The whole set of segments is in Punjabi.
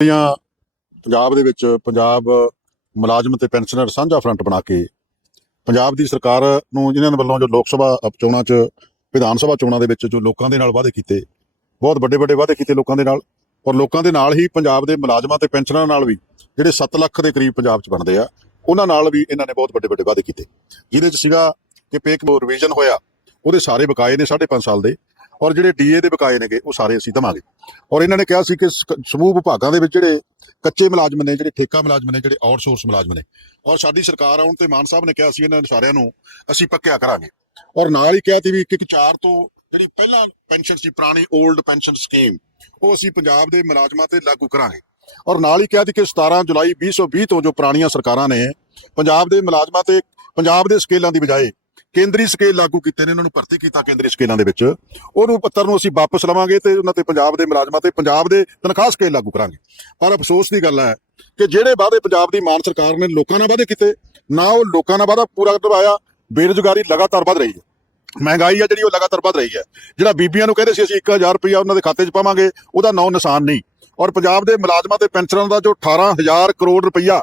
ਜਿਹੜੀਆਂ ਪੰਜਾਬ ਦੇ ਵਿੱਚ ਪੰਜਾਬ ਮੁਲਾਜ਼ਮ ਤੇ ਪੈਨਸ਼ਨਰ ਸਾਂਝਾ ਫਰੰਟ ਬਣਾ ਕੇ ਪੰਜਾਬ ਦੀ ਸਰਕਾਰ ਨੂੰ ਜਿਨ੍ਹਾਂ ਵੱਲੋਂ ਜੋ ਲੋਕ ਸਭਾ ਚੋਣਾਂ 'ਚ, ਵਿਧਾਨ ਸਭਾ ਚੋਣਾਂ ਦੇ ਵਿੱਚ ਜੋ ਲੋਕਾਂ ਦੇ ਨਾਲ ਵਾਅਦੇ ਕੀਤੇ, ਬਹੁਤ ਵੱਡੇ ਵੱਡੇ ਵਾਅਦੇ ਕੀਤੇ ਲੋਕਾਂ ਦੇ ਨਾਲ ਔਰ ਲੋਕਾਂ ਦੇ ਨਾਲ ਹੀ ਪੰਜਾਬ ਦੇ ਮੁਲਾਜ਼ਮਾਂ ਤੇ ਪੈਨਸ਼ਨਰਾਂ ਨਾਲ ਵੀ ਜਿਹੜੇ 7 ਲੱਖ ਦੇ ਕਰੀਬ ਪੰਜਾਬ 'ਚ ਬਣਦੇ ਆ, ਉਹਨਾਂ ਨਾਲ ਵੀ ਇਹਨਾਂ ਨੇ ਬਹੁਤ ਵੱਡੇ ਵੱਡੇ ਵਾਅਦੇ ਕੀਤੇ। ਜਿਹਦੇ 'ਚ ਸੀਗਾ ਕਿ ਪੇਕ ਰਿਵੀਜ਼ਨ ਹੋਇਆ, ਉਹਦੇ ਸਾਰੇ ਬਕਾਏ ਨੇ 5.5 ਸਾਲ ਦੇ। ਔਰ ਜਿਹੜੇ ਡੀਏ ਦੇ ਬਕਾਏ ਨੇਗੇ, ਉਹ ਸਾਰੇ ਅਸੀਂ ਦਵਾਂਗੇ। ਔਰ ਇਹਨਾਂ ਨੇ ਕਿਹਾ ਸੀ ਕਿ ਸ- ਸਮੂਹ ਵਿਭਾਗਾਂ ਦੇ ਵਿੱਚ ਜਿਹੜੇ ਕੱਚੇ ਮੁਲਾਜ਼ਮ ਨੇ, ਜਿਹੜੇ ਠੇਕਾ ਮੁਲਾਜ਼ਮ ਨੇ, ਜਿਹੜੇ ਆਊਟਸੋਰਸ ਮੁਲਾਜ਼ਮ ਨੇ, ਔਰ ਸਾਡੀ ਸਰਕਾਰ ਆਉਣ ਤੇ ਮਾਨ ਸਾਹਿਬ ਨੇ ਕਿਹਾ ਸੀ ਇਹਨਾਂ ਸਾਰਿਆਂ ਨੂੰ, ਅਸੀਂ ਪੱਕਿਆ ਕਰਾਂਗੇ। ਔਰ ਨਾਲ ਹੀ ਕਿਹਾ ਸੀ ਵੀ ਇੱਕ ਇੱਕ ਚਾਰ ਤੋਂ ਜਿਹੜੀ ਪਹਿਲਾਂ ਪੈਨਸ਼ਨ ਸੀ, ਪੁਰਾਣੀ 올ਡ ਪੈਨਸ਼ਨ ਸਕੀਮ ਉਹ ਅਸੀਂ ਪੰਜਾਬ ਦੇ ਮੁਲਾਜ਼ਮਾਂ ਤੇ ਲਾਗੂ ਕਰਾਂਗੇ। ਔਰ ਨਾਲ ਹੀ ਕਿਹਾ ਸੀ ਕਿ 17 ਜੁਲਾਈ 2020 ਤੋਂ ਜੋ ਪੁਰਾਣੀਆਂ ਸਰਕਾਰਾਂ ਨੇ, ਪੰਜਾਬ ਦੇ ਮੁਲਾਜ਼ਮਾਂ ਤੇ, ਪੰਜਾਬ ਦੇ ਸਕੇਲਾਂ ਦੀ ਬਜਾਏ ਕੇਂਦਰੀ ਸਕੇਲ ਲਾਗੂ ਕੀਤੇ ਨੇ, ਇਹਨਾਂ ਨੂੰ ਭਰਤੀ ਕੀਤਾ ਕੇਂਦਰੀ ਸਕੇਲਾਂ ਦੇ ਵਿੱਚ। ਉਹਨੂੰ ਪੱਤਰ ਨੂੰ ਅਸੀਂ ਵਾਪਸ ਲਵਾਂਗੇ ਤੇ ਉਹਨਾਂ ਤੇ ਪੰਜਾਬ ਦੇ ਮੁਲਾਜ਼ਮਾਂ ਤੇ ਪੰਜਾਬ ਦੇ ਤਨਖਾਹ ਸਕੇਲ ਲਾਗੂ ਕਰਾਂਗੇ। ਪਰ ਅਫਸੋਸ ਦੀ ਗੱਲ ਹੈ ਕਿ ਜਿਹੜੇ ਵਾਅਦੇ ਪੰਜਾਬ ਦੀ ਮਾਨ ਸਰਕਾਰ ਨੇ ਲੋਕਾਂ ਨਾਲ ਵਾਅਦੇ ਕੀਤੇ, ਨਾ ਉਹ ਲੋਕਾਂ ਨਾਲ ਵਾਅਦਾ ਪੂਰਾ ਕਰਵਾਇਆ, ਬੇਰੁਜ਼ਗਾਰੀ ਲਗਾਤਾਰ ਵੱਧ ਰਹੀ ਹੈ। ਮਹਿੰਗਾਈ ਆ ਜਿਹੜੀ ਉਹ ਲਗਾਤਾਰ ਵੱਧ ਰਹੀ ਹੈ। ਜਿਹੜਾ ਬੀਬੀਆਂ ਨੂੰ ਕਹਿੰਦੇ ਸੀ ਅਸੀਂ 1000 ਰੁਪਇਆ ਉਹਨਾਂ ਦੇ ਖਾਤੇ 'ਚ ਪਾਵਾਂਗੇ, ਉਹਦਾ ਨੌ ਨਿਸ਼ਾਨ ਨਹੀਂ। ਔਰ ਪੰਜਾਬ ਦੇ ਮੁਲਾਜ਼ਮਾਂ ਤੇ ਪੈਨਸ਼ਨਰਾਂ ਦਾ ਜੋ 18000 ਕਰੋੜ ਰੁਪਈਆ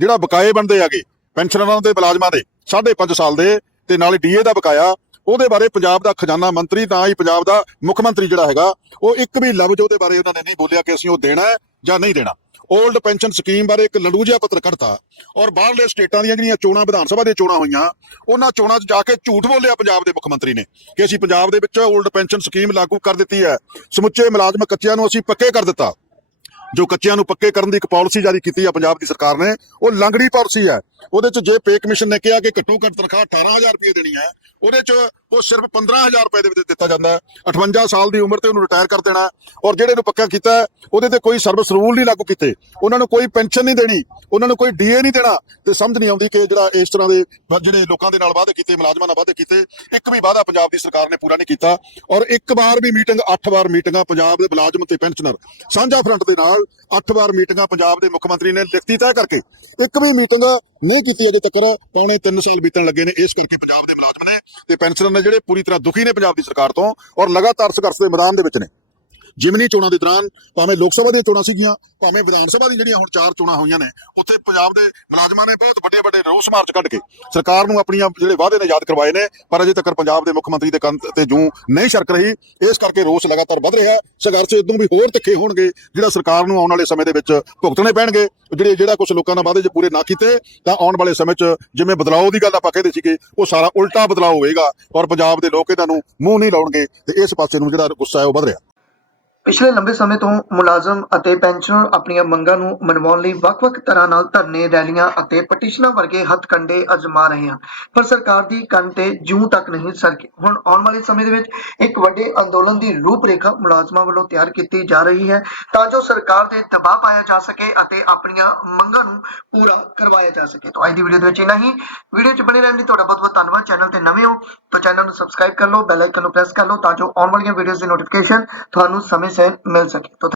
ਜਿਹੜਾ ਬਕਾਏ ਬਣਦੇ ਹੈਗੇ ਪੈਨਸ਼ਨਰਾਂ ਦੇ ਮੁਲਾਜ਼ਮਾਂ ਦੇ 5.5 ਸਾਲ ਦੇ ਤੇ ਨਾਲੇ ਡੀਏ ਦਾ ਬਕਾਇਆ, ਉਹਦੇ ਬਾਰੇ ਪੰਜਾਬ ਦਾ ਖਜ਼ਾਨਾ ਮੰਤਰੀ, ਤਾਂ ਹੀ ਪੰਜਾਬ ਦਾ ਮੁੱਖ ਮੰਤਰੀ ਜਿਹੜਾ ਹੈਗਾ, ਉਹ ਇੱਕ ਵੀ ਲਫ਼ਜ਼ ਉਹਦੇ ਬਾਰੇ ਉਹਨਾਂ ਨੇ ਨਹੀਂ ਬੋਲਿਆ ਕਿ ਅਸੀਂ ਉਹ ਦੇਣਾ ਜਾਂ ਨਹੀਂ ਦੇਣਾ। 올ਡ ਪੈਨਸ਼ਨ ਸਕੀਮ ਬਾਰੇ ਇੱਕ ਲੰਡੂ ਜਿਹਾ ਪੱਤਰ ਕੱਢਤਾ ਔਰ ਬਾਹਰਲੇ ਸਟੇਟਾਂ ਦੀਆਂ ਜਿਹੜੀਆਂ ਚੋਣਾਂ, ਵਿਧਾਨ ਸਭਾ ਦੀਆਂ ਚੋਣਾਂ ਹੋਈਆਂ, ਉਹਨਾਂ ਚੋਣਾਂ 'ਚ ਜਾ ਕੇ ਝੂਠ ਬੋਲਿਆ ਪੰਜਾਬ ਦੇ ਮੁੱਖ ਮੰਤਰੀ ਨੇ ਕਿ ਅਸੀਂ ਪੰਜਾਬ ਦੇ ਵਿੱਚ 올ਡ ਪੈਨਸ਼ਨ ਸਕੀਮ ਲਾਗੂ ਕਰ ਦਿੱਤੀ ਹੈ। ਸਮੁੱਚੇ ਮੁਲਾਜ਼ਮ ਕੱਚਿਆਂ ਨੂੰ ਅਸੀਂ ਪੱਕੇ ਕਰ ਦਿੱਤਾ। ਜੋ ਕੱਚਿਆਂ ਨੂੰ ਪੱਕੇ ਕਰਨ ਦੀ ਇੱਕ ਪਾਲਿਸੀ ਜਾਰੀ ਕੀਤੀ ਹੈ ਪੰਜਾਬ ਦੀ ਸਰਕਾਰ ਨੇ, ਉਹ ਲੰਗੜੀ ਪਾਲਿਸੀ ਹੈ। ਉਹਦੇ ਚ ਜੇ ਪੇ ਕਮਿਸ਼ਨ ਨੇ ਕਿਹਾ ਕਿ ਘੱਟੋ ਘੱਟ ਤਨਖਾਹ 18000 ਰੁਪਏ ਦੇਣੀ ਹੈ, ਉਹਦੇ ਚ ਉਹ ਸਿਰਫ 15000 ਰੁਪਏ ਦੇ ਵਿੱਚ ਦਿੱਤਾ ਜਾਂਦਾ ਹੈ। 58 ਸਾਲ ਦੀ ਉਮਰ ਤੇ ਉਹਨੂੰ ਰਿਟਾਇਰ ਕਰ ਦੇਣਾ ਔਰ ਜਿਹੜੇ ਨੂੰ ਪੱਕਾ ਕੀਤਾ ਉਹਦੇ ਤੇ ਕੋਈ ਸਰਵਿਸ ਰੂਲ ਨਹੀਂ ਲਾਗੂ ਕੀਤੇ। ਉਹਨਾਂ ਨੂੰ ਕੋਈ ਪੈਨਸ਼ਨ ਨਹੀਂ ਦੇਣੀ, ਉਹਨਾਂ ਨੂੰ ਕੋਈ ਡੀਏ ਨਹੀਂ ਦੇਣਾ ਤੇ ਸਮਝ ਨਹੀਂ ਆਉਂਦੀ ਕਿ ਜਿਹੜਾ ਇਸ ਤਰ੍ਹਾਂ ਦੇ ਜਿਹੜੇ ਲੋਕਾਂ ਦੇ ਨਾਲ ਵਾਅਦੇ ਕੀਤੇ, ਮੁਲਾਜ਼ਮਾਂ ਨਾਲ ਵਾਅਦੇ ਕੀਤੇ, ਇੱਕ ਵੀ ਵਾਅਦਾ ਪੰਜਾਬ ਦੀ ਸਰਕਾਰ ਨੇ ਪੂਰਾ ਨਹੀਂ ਕੀਤਾ। ਔਰ ਇੱਕ ਵਾਰ ਵੀ ਮੀਟਿੰਗ 8 ਵਾਰ ਮੀਟਿੰਗਾਂ ਪੰਜਾਬ ਦੇ ਮੁਲਾਜ਼ਮ ਤੇ ਪੈਨਸ਼ਨਰ ਸਾਂਝਾ ਫਰੰਟ ਦੇ ਨਾਲ 8 ਵਾਰ ਮੀਟਿੰਗਾਂ ਪੰਜਾਬ ਦੇ ਮੁੱਖ ਮੰਤਰੀ ਨੇ ਲਿਖਤੀ ਤੈਅ ਕਰਕੇ। ਇੱਕ ਵੀ ਮੀਟਿੰਗ ਨਹੀਂ ਕੀਤੀ ਅਜੇ ਤੱਕ, ਪੌਣੇ 3 ਸਾਲ ਬੀਤਣ ਲੱਗੇ ਨੇ, ਇਸ ਕਰਕੇ ਪੰਜਾਬ ਦੇ ਮੁਲਾਜ਼ਮ ਤੇ ਪੈਨਸ਼ਨਰ ਨੇ ਜਿਹੜੇ ਪੂਰੀ ਤਰ੍ਹਾਂ ਦੁਖੀ ਨੇ ਪੰਜਾਬ ਦੀ ਸਰਕਾਰ ਤੋਂ ਔਰ ਲਗਾਤਾਰ ਸੰਘਰਸ਼ ਦੇ ਮੈਦਾਨ ਦੇ ਵਿੱਚ ਨੇ। ਜਿਮਨੀ ਚੋਣਾਂ ਦੇ ਦੌਰਾਨ ਭਾਵੇਂ ਲੋਕ ਸਭਾ ਦੀਆਂ ਚੋਣਾਂ ਸੀਗੀਆਂ, ਭਾਵੇਂ ਵਿਧਾਨ ਸਭਾ ਦੀਆਂ ਜਿਹੜੀਆਂ ਹੁਣ ਚਾਰ ਚੋਣਾਂ ਹੋਈਆਂ ਨੇ, ਉੱਥੇ ਪੰਜਾਬ ਦੇ ਮੁਲਾਜ਼ਮਾਂ ਨੇ ਬਹੁਤ ਵੱਡੇ ਵੱਡੇ ਰੋਸ ਮਾਰਚ ਕੱਢ ਕੇ ਸਰਕਾਰ ਨੂੰ ਆਪਣੀਆਂ ਜਿਹੜੇ ਵਾਅਦੇ ਨੇ ਯਾਦ ਕਰਵਾਏ ਨੇ, ਪਰ ਅਜੇ ਤੱਕ ਪੰਜਾਬ ਦੇ ਮੁੱਖ ਮੰਤਰੀ ਦੇ ਕੰਨ ਤੇ ਜੂ ਨਹੀਂ ਛਰਕ ਰਹੀ, ਇਸ ਕਰਕੇ ਰੋਸ ਲਗਾਤਾਰ ਵੱਧ ਰਿਹਾ ਹੈ। ਸੰਘਰਸ਼ ਇਦੋਂ ਵੀ ਹੋਰ ਤਿੱਖੇ ਹੋਣਗੇ, ਜਿਹੜਾ ਸਰਕਾਰ ਨੂੰ ਆਉਣ ਵਾਲੇ ਸਮੇਂ ਦੇ ਵਿੱਚ ਭੁਗਤਣੇ ਪੈਣਗੇ। ਜਿਹੜੇ ਜਿਹੜਾ ਕੁਝ ਲੋਕਾਂ ਨਾਲ ਵਾਅਦੇ ਜੇ ਪੂਰੇ ਨਾ ਕੀਤੇ, ਤਾਂ ਆਉਣ ਵਾਲੇ ਸਮੇਂ 'ਚ ਜਿਵੇਂ ਬਦਲਾਅ ਦੀ ਗੱਲ ਆਪਾਂ ਕਹਿੰਦੇ ਸੀਗੇ, ਉਹ ਸਾਰਾ ਉਲਟਾ ਬਦਲਾਅ ਹੋਏਗਾ ਔਰ ਪੰਜਾਬ ਦੇ ਲੋਕ ਇਹਨਾਂ ਨੂੰ ਮੂੰਹ ਨਹੀਂ ਲਾਉਣਗੇ ਤੇ ਇਸ ਪਾਸੇ ਨੂੰ ਜਿਹੜਾ ਗੁੱਸਾ ਹੈ ਉਹ ਵੱਧ ਰਿਹਾ। ਪਿਛਲੇ ਲੰਬੇ ਸਮੇਂ ਤੋਂ ਮੁਲਾਜ਼ਮ ਅਤੇ ਪੈਨਸ਼ਨਰ ਆਪਣੀਆਂ ਮੰਗਾਂ ਨੂੰ ਮਨਵਾਉਣ ਲਈ ਵੱਖ-ਵੱਖ ਤਰ੍ਹਾਂ ਨਾਲ ਧਰਨੇ, ਰੈਲੀਆਂ ਅਤੇ ਪਟੀਸ਼ਨਾਂ ਵਰਗੇ ਹੱਥਕੰਡੇ ਅਜ਼ਮਾ ਰਹੇ ਹਨ। ਪਰ ਸਰਕਾਰ ਦੀ ਕੰਨ ਤੇ ਜੂੰ ਤੱਕ ਨਹੀਂ ਸਰਕੀ। ਹੁਣ ਆਉਣ ਵਾਲੇ ਸਮੇਂ ਦੇ ਵਿੱਚ ਇੱਕ ਵੱਡੇ ਅੰਦੋਲਨ ਦੀ ਰੂਪਰੇਖਾ ਮੁਲਾਜ਼ਮਾਂ ਵੱਲੋਂ ਤਿਆਰ ਕੀਤੀ ਜਾ ਰਹੀ ਹੈ ਤਾਂ ਜੋ ਸਰਕਾਰ ਤੇ ਦਬਾਅ ਪਾਇਆ ਜਾ ਸਕੇ ਅਤੇ ਆਪਣੀਆਂ ਮੰਗਾਂ ਨੂੰ ਪੂਰਾ ਕਰਵਾਇਆ ਜਾ ਸਕੇ। ਤਾਂ ਅੱਜ ਦੀ ਵੀਡੀਓ ਦੇ ਵਿੱਚ ਇੰਨਾ ਹੀ। ਵੀਡੀਓ 'ਚ ਬਣੇ ਰਹਿਣ ਲਈ ਤੁਹਾਡਾ ਬਹੁਤ ਬਹੁਤ ਧੰਨਵਾਦ। ਚੈਨਲ ਤੇ ਨਵੇਂ ਹੋ ਤਾਂ ਚੈਨਲ ਨੂੰ ਸਬਸਕ੍ਰਾਈਬ ਕਰ ਲਓ, ਬੈਲ ਆਈਕਨ ਨੂੰ ਪ੍ਰੈਸ ਕਰ ਲਓ ਤਾਂ ਜੋ ਆਉਣ ਵਾਲੀਆਂ ਵੀਡੀਓਜ਼ ਦੀ ਨੋਟੀਫਿਕੇਸ਼ਨ ਤੁਹਾਨੂੰ ਸਮੇਂ ਸਿਰ ਮਿਲ ਸਕੇ ਤਾਂ